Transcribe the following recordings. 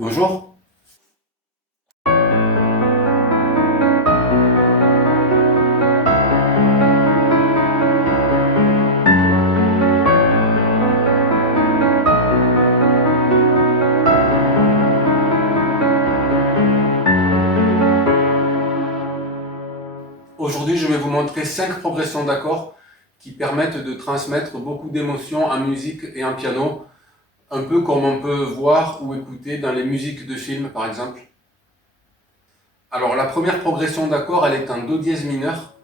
Bonjour. Aujourd'hui, je vais vous montrer 5 progressions d'accords qui permettent de transmettre beaucoup d'émotions en musique et en piano, un peu comme on peut voir ou écouter dans les musiques de films par exemple. Alors la première progression d'accord, elle est en Do dièse mineur.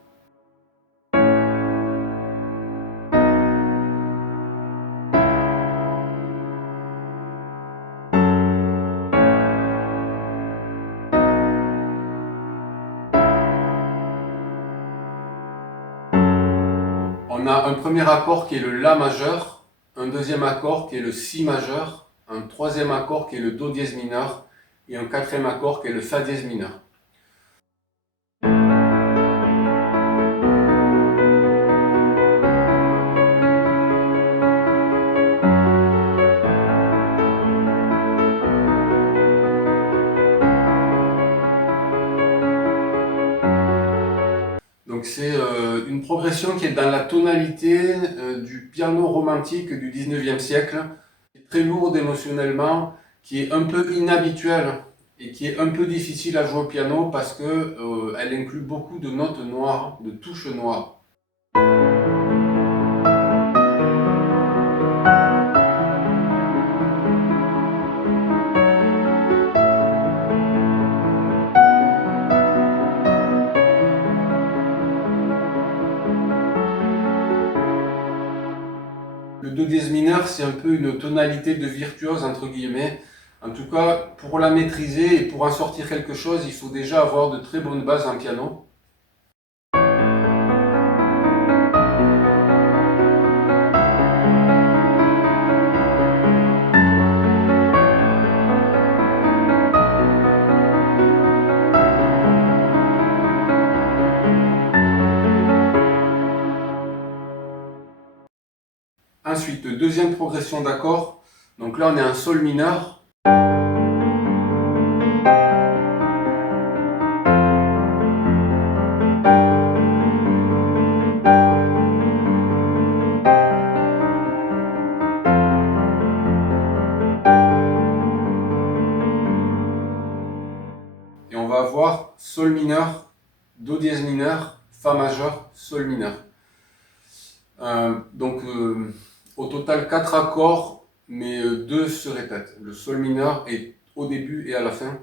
On a un premier accord qui est le La majeur, un deuxième accord qui est le Si majeur, un troisième accord qui est le Do dièse mineur et un quatrième accord qui est le Fa dièse mineur. Donc c'est une progression qui est dans la tonalité du piano romantique du 19e siècle, qui est très lourde émotionnellement, qui est un peu inhabituelle et qui est un peu difficile à jouer au piano parce que elle inclut beaucoup de notes noires, de touches noires. Le Do dièse mineur, c'est un peu une tonalité de virtuose, entre guillemets. En tout cas, pour la maîtriser et pour en sortir quelque chose, il faut déjà avoir de très bonnes bases en piano. Ensuite, deuxième progression d'accord. Donc là, on est en Sol mineur. Et on va avoir Sol mineur, Do dièse mineur, Fa majeur, Sol mineur. Au total 4 accords, mais 2 se répètent. Le Sol mineur est au début et à la fin.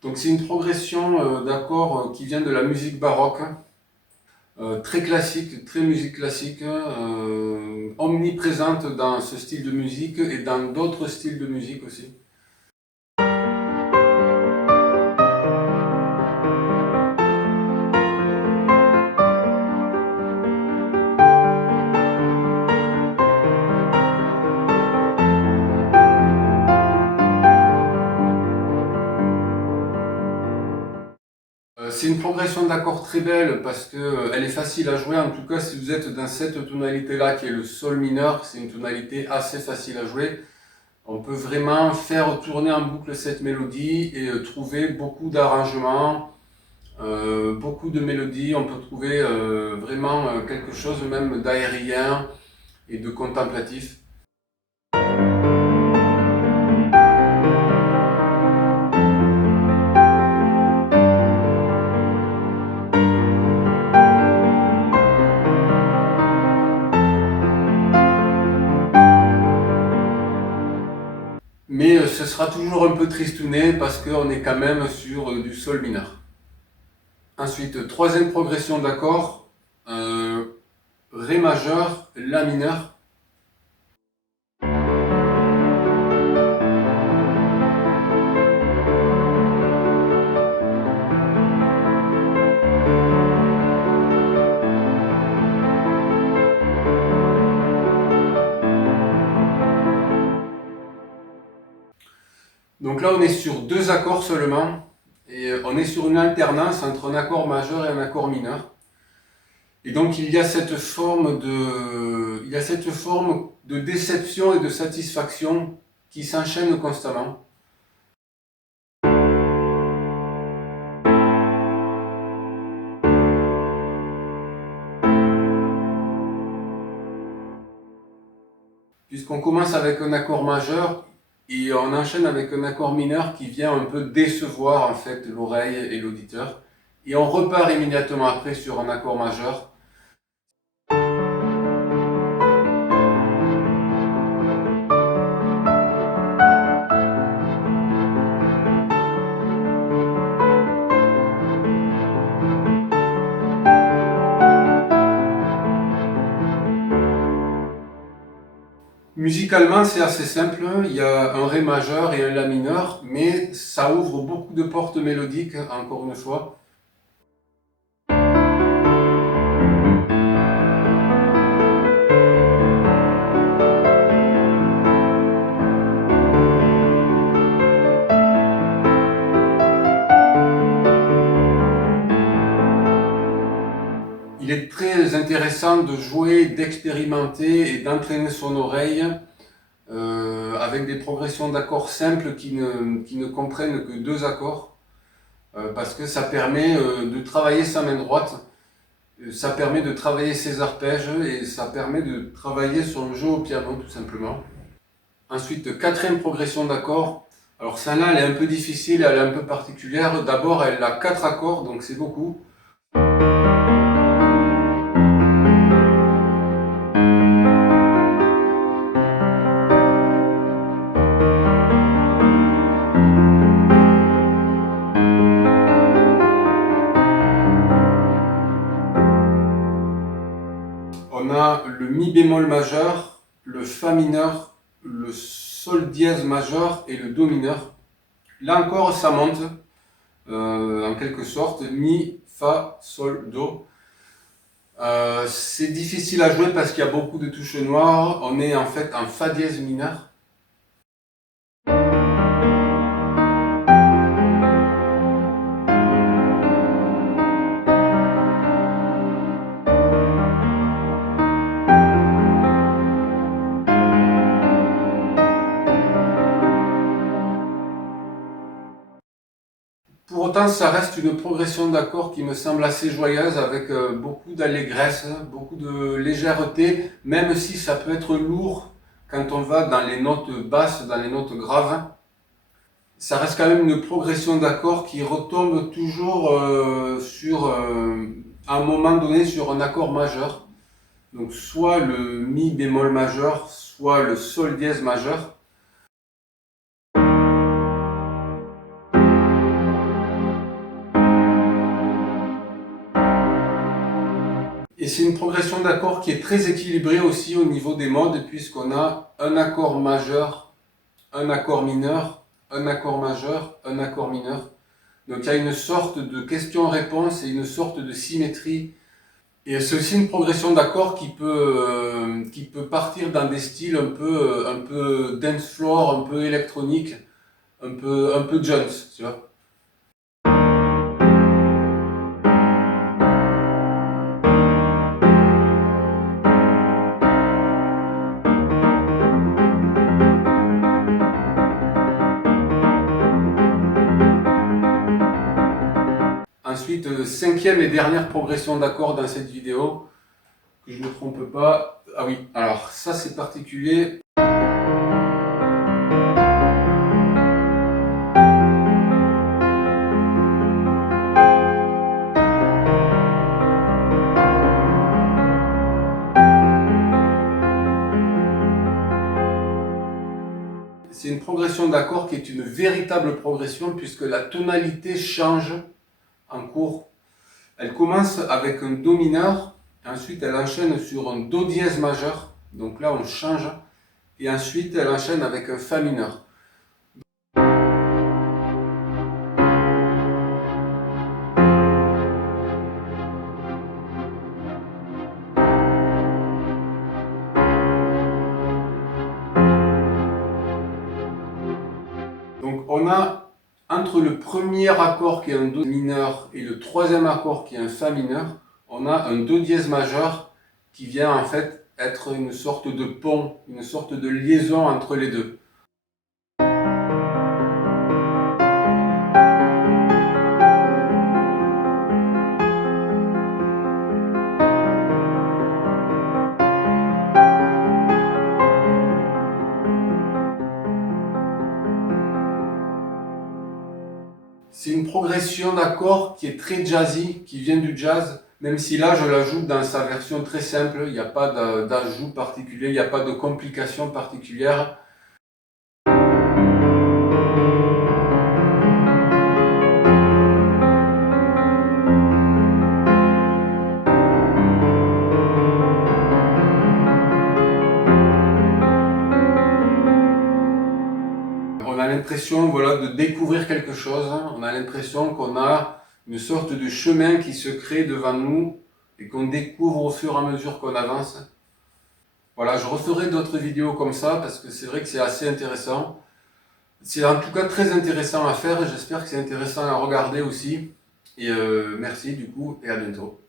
Donc c'est une progression d'accords qui vient de la musique baroque. Très classique, très musique classique, omniprésente dans ce style de musique et dans d'autres styles de musique aussi. C'est une progression d'accords très belle parce qu'elle est facile à jouer. En tout cas, si vous êtes dans cette tonalité-là qui est le Sol mineur, c'est une tonalité assez facile à jouer. On peut vraiment faire tourner en boucle cette mélodie et trouver beaucoup d'arrangements, beaucoup de mélodies. On peut trouver vraiment quelque chose même d'aérien et de contemplatif. Mais ce sera toujours un peu tristouné parce qu'on est quand même sur du Sol mineur. Ensuite, troisième progression d'accord, Ré majeur, La mineur. Donc là, on est sur 2 accords seulement, et on est sur une alternance entre un accord majeur et un accord mineur. Et donc il y a cette forme de déception et de satisfaction qui s'enchaînent constamment. Puisqu'on commence avec un accord majeur et on enchaîne avec un accord mineur qui vient un peu décevoir en fait l'oreille et l'auditeur. Et on repart immédiatement après sur un accord majeur. Musicalement, c'est assez simple. Il y a un Ré majeur et un La mineur, mais ça ouvre beaucoup de portes mélodiques, encore une fois. Il est très intéressant de jouer, d'expérimenter et d'entraîner son oreille avec des progressions d'accords simples qui ne comprennent que deux accords, parce que ça permet de travailler sa main droite, ça permet de travailler ses arpèges et ça permet de travailler sur le jeu au piano tout simplement. Ensuite, quatrième progression d'accords. Alors celle-là, elle est un peu difficile, elle est un peu particulière. D'abord, elle a 4 accords, donc c'est beaucoup. On a le Mi bémol majeur, le Fa mineur, le Sol dièse majeur et le Do mineur. Là encore, ça monte, en quelque sorte, Mi, Fa, Sol, Do. C'est difficile à jouer parce qu'il y a beaucoup de touches noires. On est en fait en Fa dièse mineur. Pour autant, ça reste une progression d'accords qui me semble assez joyeuse avec beaucoup d'allégresse, beaucoup de légèreté, même si ça peut être lourd quand on va dans les notes basses, dans les notes graves. Ça reste quand même une progression d'accords qui retombe toujours à un moment donné sur un accord majeur. Donc soit le Mi bémol majeur, soit le Sol dièse majeur. Et c'est une progression d'accords qui est très équilibrée aussi au niveau des modes, puisqu'on a un accord majeur, un accord mineur, un accord majeur, un accord mineur. Donc il y a une sorte de question-réponse et une sorte de symétrie. Et c'est aussi une progression d'accords qui peut partir dans des styles un peu dance floor, un peu électronique, un peu Jones, tu vois. Ensuite, cinquième et dernière progression d'accords dans cette vidéo, que je ne me trompe pas. Ah oui, alors ça c'est particulier. C'est une progression d'accords qui est une véritable progression puisque la tonalité change en cours. Elle commence avec un Do mineur, ensuite elle enchaîne sur un Do dièse majeur, donc là on change, et ensuite elle enchaîne avec un Fa mineur. Donc on a entre le premier accord qui est un Do mineur et le troisième accord qui est un Fa mineur, on a un do dièse majeur qui vient en fait être une sorte de pont, une sorte de liaison entre les deux. C'est une progression d'accords qui est très jazzy, qui vient du jazz, même si là je l'ajoute dans sa version très simple, il n'y a pas d'ajout particulier, il n'y a pas de complication particulière. On a l'impression voilà, de découvrir quelque chose, on a l'impression qu'on a une sorte de chemin qui se crée devant nous et qu'on découvre au fur et à mesure qu'on avance. Voilà, je referai d'autres vidéos comme ça parce que c'est vrai que c'est assez intéressant. C'est en tout cas très intéressant à faire et j'espère que c'est intéressant à regarder aussi. Et merci du coup et à bientôt.